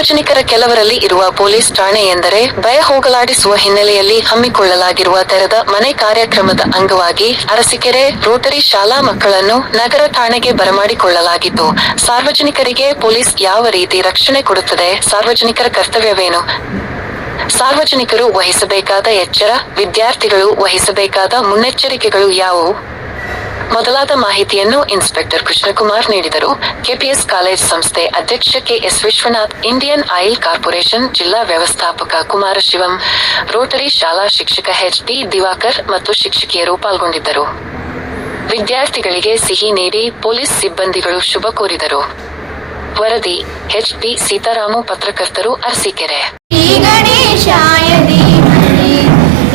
ಸಾರ್ವಜನಿಕರ ಕೆಲವರಲ್ಲಿ ಇರುವ ಪೊಲೀಸ್ ಠಾಣೆ ಎಂದರೆ ಭಯ ಹೋಗಲಾಡಿಸುವ ಹಿನ್ನೆಲೆಯಲ್ಲಿ ಹಮ್ಮಿಕೊಳ್ಳಲಾಗಿರುವ ತೆರೆದ ಮನೆ ಕಾರ್ಯಕ್ರಮದ ಅಂಗವಾಗಿ ಅರಸೀಕೆರೆ ರೋಟರಿ ಶಾಲಾ ಮಕ್ಕಳನ್ನು ನಗರ ಠಾಣೆಗೆ ಬರಮಾಡಿಕೊಳ್ಳಲಾಗಿದ್ದು, ಸಾರ್ವಜನಿಕರಿಗೆ ಪೊಲೀಸ್ ಯಾವ ರೀತಿ ರಕ್ಷಣೆ ಕೊಡುತ್ತದೆ, ಸಾರ್ವಜನಿಕರ ಕರ್ತವ್ಯವೇನು, ಸಾರ್ವಜನಿಕರು ವಹಿಸಬೇಕಾದ ಎಚ್ಚರ, ವಿದ್ಯಾರ್ಥಿಗಳು ವಹಿಸಬೇಕಾದ ಮುನ್ನೆಚ್ಚರಿಕೆಗಳು ಯಾವುವು ಮೊದಲಾದ ಮಾಹಿತಿಯನ್ನು ಇನ್ಸ್ಪೆಕ್ಟರ್ ಕೃಷ್ಣಕುಮಾರ್ ನೀಡಿದರು. ಕೆಪಿಎಸ್ ಕಾಲೇಜ್ ಸಂಸ್ಥೆ ಅಧ್ಯಕ್ಷ KS Vishwanath, Indian Oil Corporation ಜಿಲ್ಲಾ ವ್ಯವಸ್ಥಾಪಕ ಕುಮಾರಶಿವಂ, ರೋಟರಿ ಶಾಲಾ ಶಿಕ್ಷಕ ಎಚ್.ಟಿ. ದಿವಾಕರ್ ಮತ್ತು ಶಿಕ್ಷಕಿಯರು ಪಾಲ್ಗೊಂಡಿದ್ದರು. ವಿದ್ಯಾರ್ಥಿಗಳಿಗೆ ಸಿಹಿ ನೀಡಿ ಪೊಲೀಸ್ ಸಿಬ್ಬಂದಿಗಳು ಶುಭ ಕೋರಿದರು. ವರದಿ ಎಚ್.ಪಿ. ಸೀತಾರಾಮು, ಪತ್ರಕರ್ತರು, ಅರಸೀಕೆರೆ.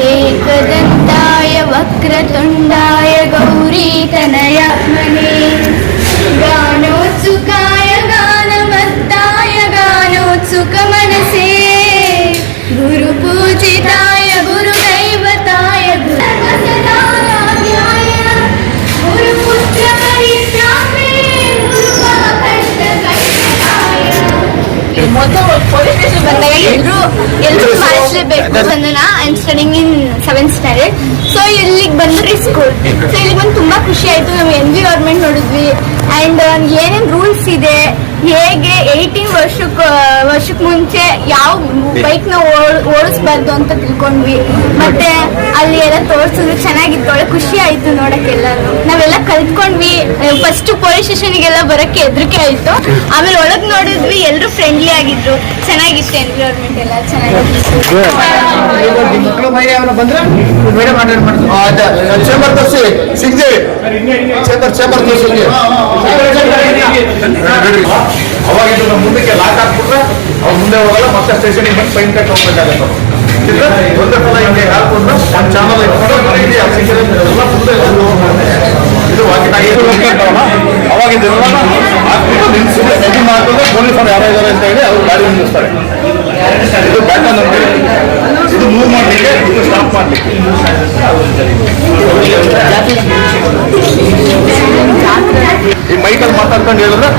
एकदन्ताय वक्रतुण्डाय गौरीतनयात्मने गानोत्सुकाय गानमत्ताय गानोत्सुकमनसे गुरुपूजिताय गुरुदैवताय गुरुवसदाराध्याय गुरुपुत्रपरित्रामे गुरुवाकष्टकष्टकाय. ಮೊದಲು ಪೊಲೀಸ್ ಸ್ಟೇಷನ್ ಬಂದಾಗ ಎಲ್ಲರೂ ಮಾಡಿಸಲೇಬೇಕು. ಬಂದನ I am studying in 7th standard. So ಇಲ್ಲಿಗೆ ಬಂದ್ರಿ ಸ್ಕೂಲ್. ಸೊ ಇಲ್ಲಿಗೆ ಬಂದು ತುಂಬಾ ಖುಷಿ ಆಯ್ತು. ನಾವು ಎನ್ವಿರಾನ್ಮೆಂಟ್ ನೋಡಿದ್ವಿ ಅಂಡ್ ಏನೇನ್ ರೂಲ್ಸ್ ಇದೆ, ಹೇಗೆ 18 ವರ್ಷಕ್ಕೆ ಮುಂಚೆ ಯಾವ ಬೈಕ್ ನ ಓಡಿಸ್ಬಾರ್ದು ಅಂತ ತಿಳ್ಕೊಂಡ್ವಿ. ಮತ್ತೆ ಅಲ್ಲಿ ಎಲ್ಲ ತೋರ್ಸಿದ್ರು, ಚೆನ್ನಾಗಿತ್ತು, ಒಳ್ಳೆ ಖುಷಿ ಆಯ್ತು ನೋಡಕ್ಕೆಲ್ಲಾನು. ನಾವೆಲ್ಲ ಕಲ್ತ್ಕೊಂಡ್ವಿ. ಫಸ್ಟ್ ಪೊಲೀಸ್ ಸ್ಟೇಷನ್ಗೆಲ್ಲ ಬರಕ್ಕೆ ಹೆದರಿಕೆ ಆಯ್ತು. ಆಮೇಲೆ ಒಳಗ್ ನೋಡಿದ್ವಿ, ಎಲ್ರು ಫ್ರೆಂಡ್ಲಿ ಆಗಿದ್ರು, ಚೆನ್ನಾಗಿತ್ತು ಎನ್ವಿರಾನ್ಮೆಂಟ್ ಎಲ್ಲ ಚೆನ್ನಾಗಿತ್ತು. ಅವಾಗಿದ್ದು ನಮ್ಮ ಮುಂದಕ್ಕೆ ಲಾಕ್ ಹಾಕ್ಬಿಟ್ರೆ ಅವ್ರು ಮುಂದೆ ಹೋಗಲ್ಲ, ಮತ್ತೆ ಸ್ಟೇಷನಿಗೆ ಬಂದು ಫೈನ್ ಕಟ್ಟಿ ಹೋಗ್ಬೇಕಾಗತ್ತೆ. ಒಂದೇ ಸಲ ಹಿಂಗೆ ಹಾಕೊಂಡು ಒಂದು ಚಾನಲ್ ಇಟ್ಕೊಂಡು ಎಲ್ಲ ಮುಂದೆ ಇದು ಅವಾಗಿದ್ದು ಹಾಕ್ಬಿಟ್ಟು ನಿಲ್ಸಿ ಇದು ಮಾಡಿದ್ರೆ ಪೊಲೀಸರು ಯಾರೋ ಇದ್ದಾರೆ ಅಂತ ಹೇಳಿ ಅವ್ರು ಗಾಡಿ ನಿಲ್ಲಿಸ್ತಾರೆ. ಇದು ಬ್ಯಾಟನ್ ಅಂತ ಹೇಳಿ ಇದು ಮೂವ್ ಮಾಡಲಿಕ್ಕೆ, ಇದು ಸ್ಟಾಪ್ ಮಾಡಲಿಕ್ಕೆ. ಈ ಮೈಕಲ್ಲಿ ಮಾತಾಡ್ಕೊಂಡು ಹೇಳಿದ್ರೆ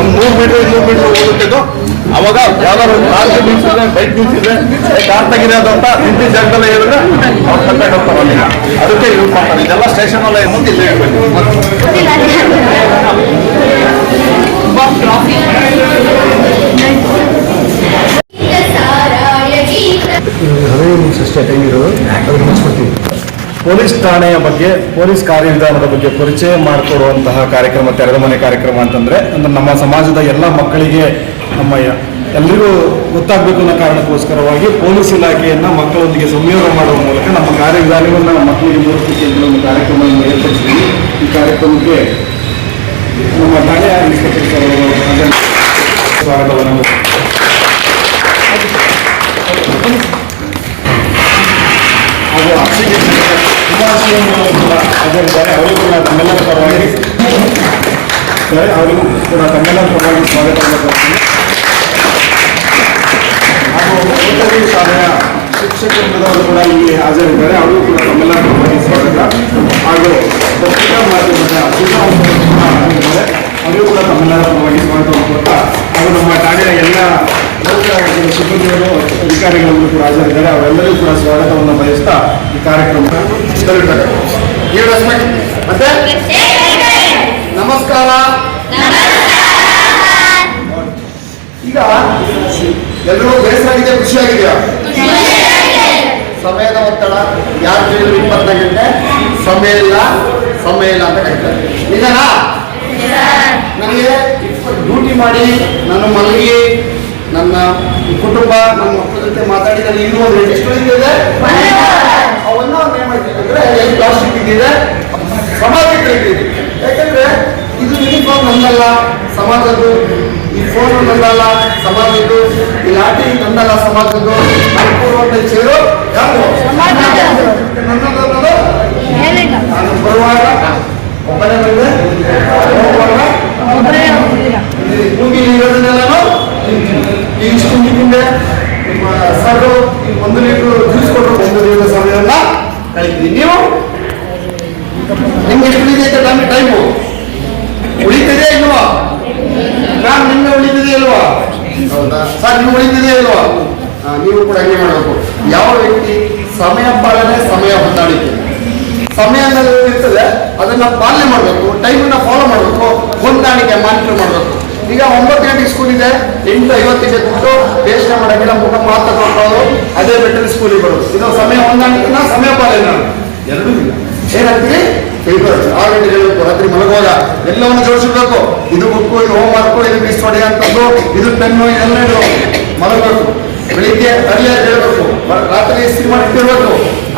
ಒಂದು 100 ಮೀಟರ್ 200 ಮೀಟರ್ ಹೋಗುತ್ತಿದ್ದು, ಅವಾಗ ಯಾವ್ದಾದ್ರು ಒಂದು ಕಾರ್ ನಿಲ್ಸಿದ್ರೆ, ಬೈಕ್ ನಿಲ್ಸಿದ್ರೆ, ಕಾರ್ ತೆಗಿರೋದು ಅಂತ ನಿಂತಿದ್ದ ಜಾಗದಲ್ಲೇ ಹೇಳಿದ್ರೆ ಅವ್ರು ಕರ್ಕೊಂಡು ಹೋಗ್ತಾರೆ ಅಲ್ಲಿಗೆ. ಅದಕ್ಕೆ ಯೂಸ್ ಮಾಡ್ತಾರೆ. ಇದೆಲ್ಲ ಸ್ಟೇಷನ್ ಅಲ್ಲ ಮುಂದೆ ಇಲ್ಲಿ ಹೇಳ್ಬೇಕು. ಪೊಲೀಸ್ ಠಾಣೆಯ ಬಗ್ಗೆ, ಪೊಲೀಸ್ ಕಾರ್ಯವಿಧಾನದ ಬಗ್ಗೆ ಪರಿಚಯ ಮಾಡಿಕೊಡುವಂತಹ ಕಾರ್ಯಕ್ರಮ, ತೆರೆದ ಮನೆ ಕಾರ್ಯಕ್ರಮ ಅಂತಂದರೆ ನಮ್ಮ ಸಮಾಜದ ಎಲ್ಲ ಮಕ್ಕಳಿಗೆ, ಎಲ್ಲರಿಗೂ ಗೊತ್ತಾಗಬೇಕು ಅನ್ನೋ ಕಾರಣಕ್ಕೋಸ್ಕರವಾಗಿ ಪೊಲೀಸ್ ಇಲಾಖೆಯನ್ನು ಮಕ್ಕಳೊಂದಿಗೆ ಸಂಯೋಗ ಮಾಡುವ ಮೂಲಕ ನಮ್ಮ ಕಾರ್ಯವಿಧಾನವನ್ನು ಮಕ್ಕಳಿಗೆ ತೋರಿಸಲಿಕ್ಕೆ ಒಂದು ಕಾರ್ಯಕ್ರಮವನ್ನು ಏರ್ಪಡಿಸಿದ್ದೀವಿ. ಈ ಕಾರ್ಯಕ್ರಮಕ್ಕೆ ನಮ್ಮ ಠಾಣೆಯ ಇನ್ಸ್ಪೆಕ್ಟರ್ ಸರ್ ಸ್ವಾಗತವನ್ನು. ಹಾಗೂ ಅಕ್ಷಿಗೆ ಕುಮಾರಸ್ವಾಮಿ ಕೂಡ ಹಾಜರಿದ್ದಾರೆ. ಅವರಿಗೂ ಕೂಡ ತಮ್ಮೆಲ್ಲರ ಪರವಾಗಿ ಅವರಿಗೂ ಕೂಡ ತಮ್ಮೆಲ್ಲರ ಪರವಾಗಿ ಸ್ವಾಗತವನ್ನು ಕೊಡ್ತೀನಿ. ಹಾಗೂ ರೋಟರಿ ಶಾಲೆಯ ಶಿಕ್ಷಕರು ಕೂಡ ಇಲ್ಲಿ ಹಾಜರಿದ್ದಾರೆ. ಅವರಿಗೂ ಕೂಡ ತಮ್ಮೆಲ್ಲರ ಪರವಾಗಿ ಸ್ವಾಗತ. ಹಾಗೂ ಪತ್ರಿಕಾ ಮಾಧ್ಯಮದ ಅವರಿಗೂ ಕೂಡ ತಮ್ಮೆಲ್ಲರ ಪರವಾಗಿ ಸ್ವಾಗತವನ್ನು ಕೊಡ್ತಾ, ಹಾಗೂ ನಮ್ಮ ಠಾಣೆಯ ಎಲ್ಲ ಸಿಬ್ಬಂದಿಗಳು, ಅಧಿಕಾರಿಗಳನ್ನು ಕೂಡ ಹಾಜರಿದ್ದಾರೆ. ಅವರೆಲ್ಲರಿಗೂ ಕೂಡ ಸ್ವಾಗತವನ್ನು ಬಯಸ್ತಾ ಈ ಕಾರ್ಯಕ್ರಮ ಮತ್ತೆ ನಮಸ್ಕಾರ. ಈಗ ಎಲ್ಲರೂ ಬೇಸರಾಗಿದೆ, ಖುಷಿಯಾಗಿದೆಯಾ? ಸಮಯದ ಒತ್ತಡ ಯಾರು ಕೇಳಿದ್ರು 24 ಗಂಟೆ ಸಮಯ ಇಲ್ಲ ಅಂತ ಕರೀತಾರೆ. ನಿಜನಾ? ನನಗೆ ಡ್ಯೂಟಿ ಮಾಡಿ ನನ್ನ ಮಲಗಿ ನನ್ನ ಕುಟುಂಬ, ನನ್ನ ಮಕ್ಕಳ ಜೊತೆ ಮಾತಾಡಿ ನನಗೆ ಇನ್ನೂ ಒಂದು ಎಷ್ಟು ಇದೆ ಅವನ್ನ ಏನು ಮಾಡ್ತಿದ್ರೆ ಎಲ್ಲಿ ಪ್ಲಾಸ್ಟಿಕ್ ಇದ್ದಿದೆ ಸಮಾಜಕ್ಕೆ ಇಟ್ಟಿದೆ. ಯಾಕಂದ್ರೆ ಇದು ಯೂನಿಫಾರ್ಮ್ ನಂದಲ್ಲ, ಸಮಾಜದ್ದು. ಈ ಫೋನ್ ನಂದಲ್ಲ, ಸಮಾಜದ್ದು. ಈ ಲಾಠಿ ನಂದಲ್ಲ, ಸಮಾಜದ್ದು. ಅನುಕೂಲವಾದ ಚೇರು ಯಾರು ನನ್ನದು. ನಾನು ಬರುವಾಗ ಒಬ್ಬನೇ ಬಂದೆ, ಭೂಮಿಲಿ ಇರೋದನ್ನೆಲ್ಲನೂ ಇಷ್ಟು ನಿಮ್ಮಿಂದ ನಿಮ್ಮ ಸರ್ 1 ಲೀಟರ್ ಜ್ಯೂಸ್ ಕೊಟ್ಟರು 1 ದಿನದ ಸಮಯವನ್ನು ಕಳಿತೀವಿ. ನೀವು ನಿಮ್ಗೆ ಎಷ್ಟು ಉಳಿದೈತೆ ಟೈಮು ಉಳಿತದೆ ಇಲ್ವಾ? ನಾನು ನಿನ್ನೆ ಉಳಿದಿದೆ ಇಲ್ವಾ? ಹೌದಾ ಸರ್? ಕೂಡ ಹಂಗೆ ಮಾಡಬೇಕು. ಯಾವ ವ್ಯಕ್ತಿ ಸಮಯ ಪಾಲನೆ, ಸಮಯ ಹೊಂದಾಣಿಕೆ, ಸಮಯ ಅನ್ನೋದು ಇರ್ತದೆ ಅದನ್ನ ಪಾಲನೆ ಮಾಡಬೇಕು, ಟೈಮನ್ನ ಫಾಲೋ ಮಾಡಬೇಕು, ಹೊಂದಾಣಿಕೆ ಮಾನಿಟರ್ ಮಾಡಬೇಕು. ಈಗ 9 ಗಂಟೆಗೆ ಸ್ಕೂಲ್ ಇದೆ, 8:50ಗೆ ಬಿಟ್ಟು ಯೋಚನೆ ಮಾಡೋಕ್ಕಿಲ್ಲ, ಮುಖ ಮಾತಾಡ್ಕೊಂಡು ಅದೇ ಬೆಟ್ಟಲ್ಲಿ ಸ್ಕೂಲಿಗೆ ಬರೋದು. ಇದು ಸಮಯ ಹೊಂದಾಣಿಕೆನ ಸಮಯ ಪಾಲನೆ ಎರಡೂ ಇಲ್ಲ. ಏನಂತೀರಿ? 6 ಗಂಟೆಗೆ ಹೇಳಬೇಕು, ರಾತ್ರಿ ಮಲಗುವಾಗ ಎಲ್ಲವನ್ನು ಜೋಡಿಸಿರ್ಬೇಕು. ಇದು ಬುಕ್ಕು, ಇದು ಹೋಮ್ ವರ್ಕು, ಇದು ಮಿಸ್ ಹೊಡೆ ಅಂತದ್ದು, ಇದು ಪೆನ್ನು, ಇದೆಲ್ಲ ಮಲಗಬೇಕು. ಬೆಳಿಗ್ಗೆ ಅರ್ಲಿಯಾಗಿ ಹೇಳಬೇಕು, ರಾತ್ರಿ ಸಿನಿಮಾ ಇಟ್ಟಿರ್ಬೇಕು.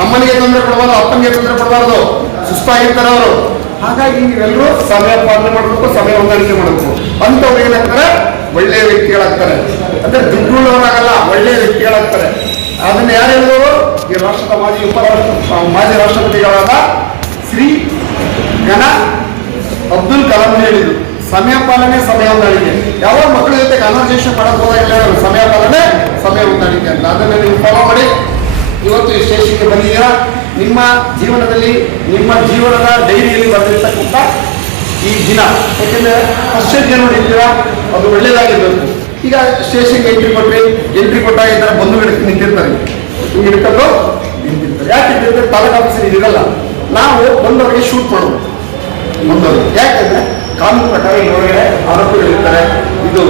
ಅಮ್ಮನಿಗೆ ತೊಂದರೆ ಕೊಡಬಾರ್ದು, ಅಪ್ಪನಿಗೆ ತೊಂದರೆ ಕೊಡಬಾರ್ದು, ಸುಸ್ತಾಗಿರ್ತಾರೆ ಅವರು. ಹಾಗಾಗಿ ನೀವೆಲ್ಲರೂ ಸಮಯ ಪಾಲನೆ ಮಾಡಬೇಕು, ಸಮಯ ಹೊಂದಾಣಿಕೆ ಮಾಡಬೇಕು. ಅಂಥವ್ರು ಏನಾಗ್ತಾರೆ? ಒಳ್ಳೆಯ ವ್ಯಕ್ತಿಗಳಾಗ್ತಾರೆ. ಅಂದ್ರೆ ದುಡ್ಡುಳ್ಳವರಾಗಲ್ಲ, ಒಳ್ಳೆಯ ವ್ಯಕ್ತಿಗಳಾಗ್ತಾರೆ. ಅದನ್ನ ಯಾರು ಹೇಳಿದವರು? ಈ ರಾಷ್ಟ್ರದ ಮಾಜಿ ರಾಷ್ಟ್ರಪತಿಗಳಾದ ಶ್ರೀ ಗಣ ಅಬ್ದುಲ್ ಕಲಾಂ ಹೇಳಿದ್ರು, ಸಮಯ ಪಾಲನೆ, ಸಮಯ ಹೊಂದಾಣಿಕೆ. ಯಾವ ಮಕ್ಕಳ ಜೊತೆ ಕನ್ವರ್ಸೇಷನ್ ಮಾಡಕ್ ಹೋದಾಗಿಲ್ಲ, ಸಮಯ ಪಾಲನೆ, ಸಮಯ ಹೊಂದಾಣಿಕೆ ಅಂತ. ಅದನ್ನ ನೀವು ಫಾಲೋ ಮಾಡಿ. ಇವತ್ತು ಈ ಸ್ಟೇಷನ್ಗೆ ಬಂದಿದ್ದೀರಾ. ನಿಮ್ಮ ಜೀವನದಲ್ಲಿ, ನಿಮ್ಮ ಜೀವನದ ಡೈರಿಯಲ್ಲಿ ಬರೆದಿರ್ತಕ್ಕಂಥ ಈ ದಿನ, ಯಾಕೆಂದ್ರೆ ಫಸ್ಟ್ ಏನು ನೋಡಿದ್ದೀರಾ, ಅದು ಒಳ್ಳೇದಾಗಿರ್ಬೇಕು. ಈಗ ಸ್ಟೇಷನ್ಗೆ ಎಂಟ್ರಿ ಕೊಟ್ಟಾಗ ಈ ಥರ ಬಂದು ನಿಂತಿರ್ತಾರೆ, ಹಿಂಗೆ ಹಿಡ್ಕೊಂಡು ನಿಂತಿರ್ತಾರೆ. ಯಾಕೆ ನಿಂತಿರ್ತಾರೆ? ತಾಲೂಕು ಆಫೀಸಲ್ಲಿ ಇರಲ್ಲ. ನಾವು ಬಂದವರಿಗೆ ಶೂಟ್ ಮಾಡೋದು ಬಂದವರು. ಯಾಕೆಂದ್ರೆ ಕಾನೂನು ಪ್ರಕಾರ ಒಳಗಡೆ ಆರೋಪಿಗಳಿರ್ತಾರೆ. ಇದು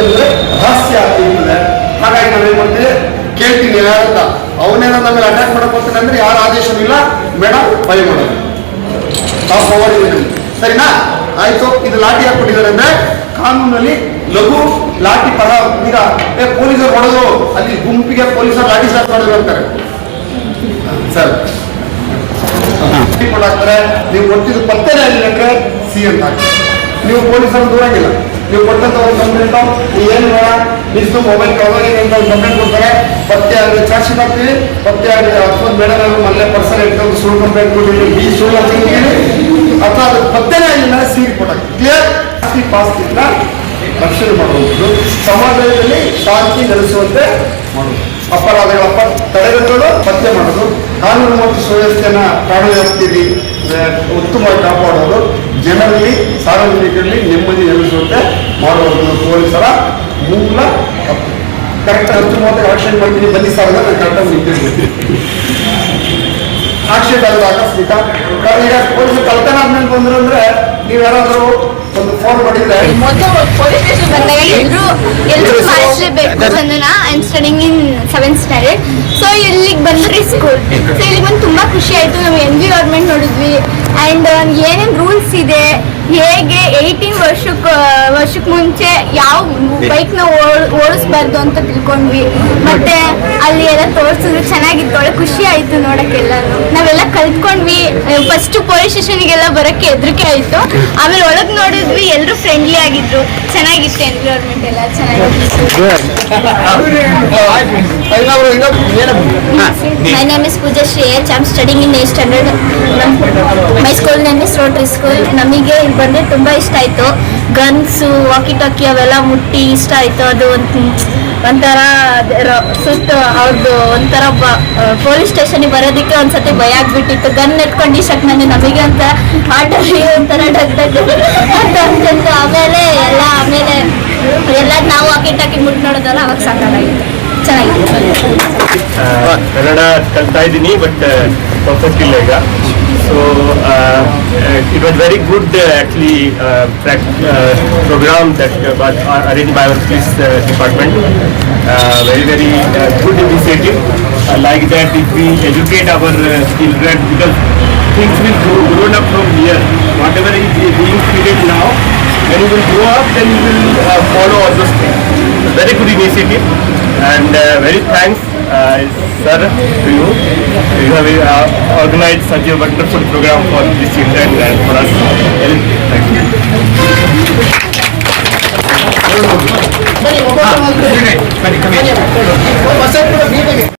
ಅಂದ್ರೆ ರಹಸ್ಯ ಇರ್ತದೆ. ಹಾಗಾಗಿ ನಾವೇನ್ ಮಾಡ್ತೀವಿ, ಕೇಳ್ತೀನಿ ಯಾರಂತ. ಅವನೇನ ನಮಗೆ ಅಟ್ಯಾಕ್ ಮಾಡಕ್ ಹೋಗ್ತಾನೆ ಅಂದ್ರೆ ಯಾರ ಆದೇಶನೂ ಇಲ್ಲ, ಬೇಡ ಭಯ ಮಾಡೋದು. ನಾವು ಪವರ್ ಸರಿನಾ? ಆಯ್ತು. ಇದು ಲಾಠಿ ಹಾಕ್ಬಿಟ್ಟಿದ್ದಾರೆ ಅಂದ್ರೆ ಕಾನೂನಲ್ಲಿ ಲಘು ಲಾಠಿ ಪರ. ಈಗ ಪೊಲೀಸರು ಹೊಡೆದು ಅಲ್ಲಿ ಗುಂಪಿಗೆ ಪೊಲೀಸರು ಲಾಠಿ ಚಾರ್ಜ್ ಮಾಡಿದ್ರು ಅಂತಾರೆ ಸರ್, ಕೊಟ್ಟಾಕ್ತಾರೆ. ನೀವು ಕೊಟ್ಟಿದ್ದು ಪತ್ತೆನೇ ಆಗಿಲ್ಲ ಅಂದ್ರೆ ಸಿ ಅಂತ ಹಾಕ್ತಾರೆ. ನೀವು ಪೊಲೀಸರು ದೂರಂಗಿಲ್ಲ. ನೀವು ಕೊಟ್ಟಂತ ಒಂದು ಕಂಪ್ಲೇಂಟ್ ಏನು ಬೇಡ, ನಿಮ್ದು ಮೊಬೈಲ್ ಕವರ್ ಒಂದು ಕಂಪ್ಲೇಂಟ್ ಕೊಡ್ತಾರೆ. ಪತ್ತೆ ಆಗಲಿ ಚಾರ್ಜ್ ಶೀಟ್ ಹಾಕ್ತೀವಿ. ಪತ್ತೆ ಆಗಲಿ ಅಥವಾ ಮೇಡಮ್ ಅವರು ಮಲ್ಲೆ ಪರ್ಸನ್ ಇಟ್ಕೊಂಡು ಸುಳ್ಳು ಕಂಪ್ಲೇಂಟ್ ಕೊಟ್ಟಿದ್ದೀವಿ, ಈ ಸುಳ್ಳು ಹಾಕಿದ್ದೀವಿ ಅಥವಾ ಅದು ಪತ್ತೆನೇ ಆಗಿಲ್ಲ ಸಿ ರಿಪೋರ್ಟ್ ಹಾಕಿ ಕ್ಲಿಯರ್. ಆಸ್ತಿ ಪಾಸ್ತಿಯಿಂದ ರಕ್ಷಣೆ ಮಾಡುವುದು, ಸಮಾಜದಲ್ಲಿ ಶಾಂತಿ ನೆಲೆಸುವಂತೆ ಮಾಡುವುದು, ಅಪರಾಧಗಳ ತಡೆಗಟ್ಟಲು ಪತ್ತೆ ಮಾಡೋದು, ಕಾನೂನು ಮತ್ತು ಸುವ್ಯವಸ್ಥೆಯನ್ನು ಕಾನೂನು ಉತ್ತಮವಾಗಿ ಕಾಪಾಡೋದು, ಜನರಲ್ಲಿ ಸಾರ್ವಜನಿಕರಲ್ಲಿ ನೆಮ್ಮದಿ ನೆಲೆಸುವಂತೆ ಮಾಡುವುದು ಪೊಲೀಸರ ಮೂಲ ತಪ್ಪು. ಕರೆಕ್ಟ್ 10-30 ಆಕ್ಷನ್ ಮಾಡ್ತೀನಿ ಬನ್ನಿ ಸಾರ್, ನಾನು ಕರೆಕ್ಟಾಗಿ ನಿಂತಿರ್ತೀನಿ. ಆಕ್ಷನ್ ಅಲ್ಲ ಆಕಸ್ಮಿಕ. ಈಗ ಪೊಲೀಸರು ಕಳ್ತನ ಆದ್ಮೇಲೆ ಬಂದ್ರು ಅಂದ್ರೆ ನೀವು ಯಾರಾದ್ರೂ ಒಂದು ಫೋನ್ ಮಾಡಿದ್ರೆ ಪೊಲೀಸ್ ಸ್ಟೇಷನ್ ಬಂದಾಗ ಎಲ್ರು ಮಾಡಿಸ್ಲೇಬೇಕು. ಬಂದನ I am studying in 7th standard. So ಇಲ್ಲಿಗೆ ಬಂದ್ರಿ ಸ್ಕೂಲ್. ಸೊ ಇಲ್ಲಿಗೆ ಬಂದು ತುಂಬಾ ಖುಷಿ ಆಯ್ತು. ನಾವು ಎನ್ವಿರಾನ್ಮೆಂಟ್ ನೋಡಿದ್ವಿ ಅಂಡ್ ಏನೇನು ರೂಲ್ಸ್ ಇದೆ, ಹೇಗೆ 18 ವರ್ಷಕ್ಕೆ ಮುಂಚೆ ಯಾವ ಬೈಕ್ನ ಓಡಿಸ್ಬಾರ್ದು ಅಂತ ತಿಳ್ಕೊಂಡ್ವಿ. ಮತ್ತೆ ಅಲ್ಲಿ ಎಲ್ಲ ತೋರಿಸಿದ್ರು, ಚೆನ್ನಾಗಿತ್ತು, ಒಳ್ಳೆ ಖುಷಿ ಆಯ್ತು ನೋಡಕ್ಕೆಲ್ಲಾನು. ನಾವೆಲ್ಲ ಕಲ್ತ್ಕೊಂಡ್ವಿ. ಫಸ್ಟ್ ಪೊಲೀಸ್ ಸ್ಟೇಷನ್ಗೆಲ್ಲ ಬರೋಕ್ಕೆ ಹೆದರಿಕೆ ಆಯ್ತು. ಆಮೇಲೆ ಒಳಗೆ ನೋಡಿದ್ವಿ, ಎಲ್ಲರೂ ಫ್ರೆಂಡ್ಲಿ ಆಗಿದ್ರು, ಚೆನ್ನಾಗಿತ್ತು. ಎನ್ವಿರಾನ್ಮೆಂಟ್ ಎಲ್ಲ ಚೆನ್ನಾಗಿತ್ತು. My name is Pooja Shreyach. I am studying in 8th standard. My school name is Rotary School. ನಮಗೆ ಇಲ್ಲಿ ಬಂದರೆ ತುಂಬ ಇಷ್ಟ ಆಯಿತು. ಗನ್ಸು, ವಾಕಿ ಟಾಕಿ ಅವೆಲ್ಲ ಮುಟ್ಟಿ ಇಷ್ಟ ಆಯಿತು. ಅದು ಒಂಥರ ಸುತ್ತು ಅವ್ರದ್ದು ಒಂಥರ ಪೊಲೀಸ್ ಸ್ಟೇಷನಿಗೆ ಬರೋದಕ್ಕೆ ಒಂದ್ಸತಿ ಭಯ ಆಗ್ಬಿಟ್ಟಿತ್ತು. ಗನ್ ಎತ್ಕೊಂಡು ಇಷ್ಟಕ್ಕೆ ನಮಗೆ ಅಂತ ಆಟಲ್ಲಿ ಒಂಥರ ಡಗ್ ಅಂತ ಆಮೇಲೆ ಎಲ್ಲ ನಾವು ವಾಕಿ ಟಾಕಿ ಮುಟ್ಟು ನೋಡೋದಲ್ಲ, ಅವಾಗ ಸಾಕಾಗಿತ್ತು, ಚೆನ್ನಾಗಿತ್ತು. ಕನ್ನಡ ಕಲ್ತಾ ಇದ್ದೀನಿ, ಬಟ್ ಪರ್ಫೆಕ್ಟ್ ಇಲ್ಲ ಈಗ. So it was very good actually program that was arranged by our police department. Very good initiative. Like that, if we educate our children, because things will grow up from here. Whatever is being treated now, when you will grow up, then you will follow all those things. Very good initiative, and very thanks sir to you. You have organized such a wonderful program for this children and for us. Thank you.